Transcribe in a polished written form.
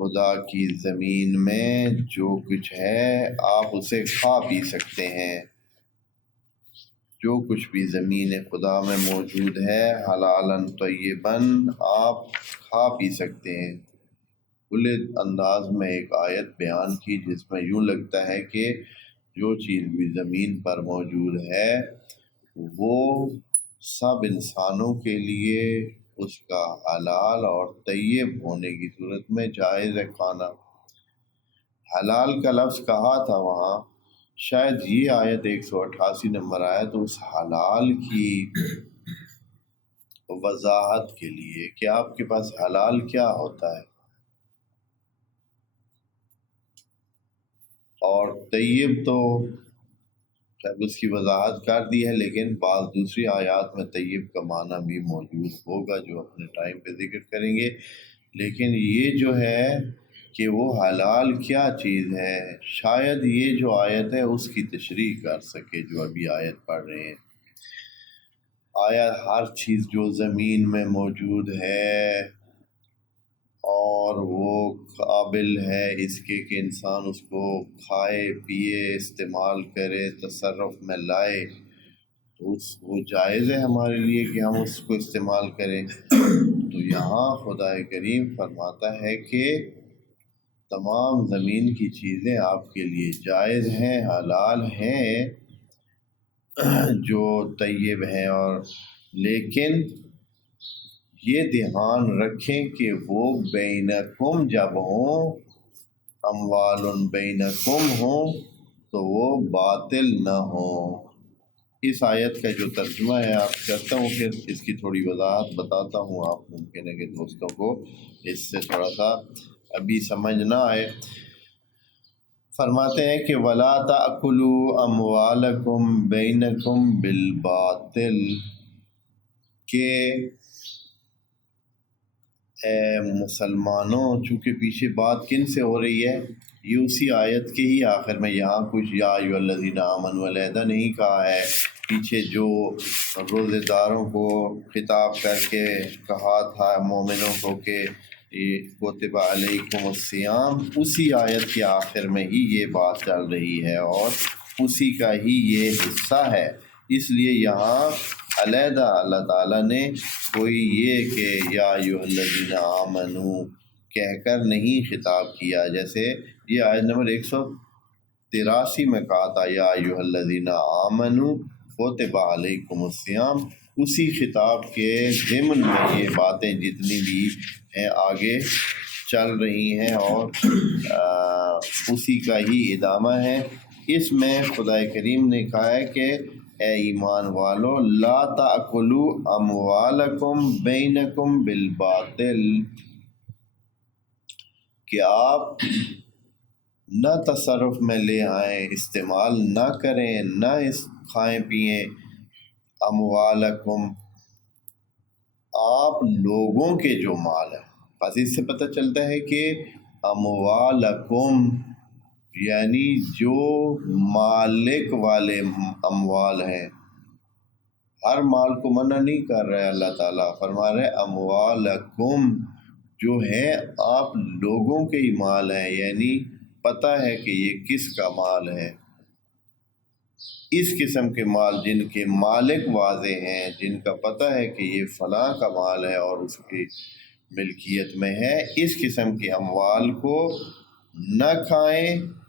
خدا کی زمین میں جو کچھ ہے آپ اسے کھا پی سکتے ہیں، جو کچھ بھی زمین خدا میں موجود ہے حلالً طیباً آپ کھا پی سکتے ہیں۔ کھلے انداز میں ایک آیت بیان کی جس میں یوں لگتا ہے کہ جو چیز بھی زمین پر موجود ہے وہ سب انسانوں کے لیے اس کا حلال اور طیب ہونے کی صورت میں جائز ہے کھانا۔ حلال کا لفظ کہا تھا وہاں، شاید یہ آیت 188 نمبر آیت اس حلال کی وضاحت کے لیے کہ آپ کے پاس حلال کیا ہوتا ہے، اور طیب تو شاید اس کی وضاحت کر دی ہے، لیکن بعض دوسری آیات میں طیب کا معنی بھی موجود ہوگا جو اپنے ٹائم پہ ذکر کریں گے۔ لیکن یہ جو ہے کہ وہ حلال کیا چیز ہے، شاید یہ جو آیت ہے اس کی تشریح کر سکے جو ابھی آیت پڑھ رہے ہیں۔ آیا ہر چیز جو زمین میں موجود ہے اور وہ قابل ہے اس کے کہ انسان اس کو کھائے پیے استعمال کرے تصرف میں لائے، تو وہ جائز ہے ہمارے لیے کہ ہم اس کو استعمال کریں۔ تو یہاں خدا کریم فرماتا ہے کہ تمام زمین کی چیزیں آپ کے لیے جائز ہیں، حلال ہیں، جو طیب ہیں، اور لیکن یہ دھیان رکھیں کہ وہ بینکم جب ہوں، اموال بینکم ہوں تو وہ باطل نہ ہوں۔ اس آیت کا جو ترجمہ ہے آپ کرتا ہوں، پھر اس کی تھوڑی وضاحت بتاتا ہوں، آپ ممکن ہے کہ دوستوں کو اس سے تھوڑا سا ابھی سمجھ نہ آئے۔ فرماتے ہیں کہ وَلَا تَأْكُلُوا أَمْوَالَكُمْ بَيْنَكُمْ بِالْبَاطِلِ، کہ اے مسلمانوں، چونکہ پیچھے بات کن سے ہو رہی ہے، یہ اسی آیت کے ہی آخر میں، یہاں کچھ یا ایھا الذین آمنوا علیحدہ نہیں کہا ہے، پیچھے جو روزے داروں کو خطاب کر کے کہا تھا مومنوں کو کہ کتب علیکم الصیام، اسی آیت کے آخر میں ہی یہ بات چل رہی ہے اور اسی کا ہی یہ حصہ ہے۔ اس لیے یہاں علیحدہ اللہ تعالیٰ نے کوئی یہ کہ یا ایھا الذین آمنوا کہہ کر نہیں خطاب کیا، جیسے یہ آیت نمبر 183 میں کہا تھا یا ایھا الذین آمنوا کتب علیکم الصیام، اسی خطاب کے ضمن میں یہ باتیں جتنی بھی ہیں آگے چل رہی ہیں اور اسی کا ہی ادامہ ہے۔ اس میں خدا کریم نے کہا ہے کہ اے ایمان والو لا تأکلوا اموالکم بینکم بالباطل، کہ آپ نہ تصرف میں لے آئیں، استعمال نہ کریں، نہ کھائیں پئیں اموالکم، آپ لوگوں کے جو مال ہیں۔ بس اس سے پتہ چلتا ہے کہ اموالکم یعنی جو مالک والے اموال ہیں، ہر مال کو منع نہیں کر رہے اللہ تعالیٰ، فرما رہے اموالکم جو ہے آپ لوگوں کے ہی مال ہیں، یعنی پتہ ہے کہ یہ کس کا مال ہے۔ اس قسم کے مال جن کے مالک واضح ہیں، جن کا پتہ ہے کہ یہ فلاں کا مال ہے اور اس کی ملکیت میں ہے، اس قسم کے اموال کو نہ کھائیں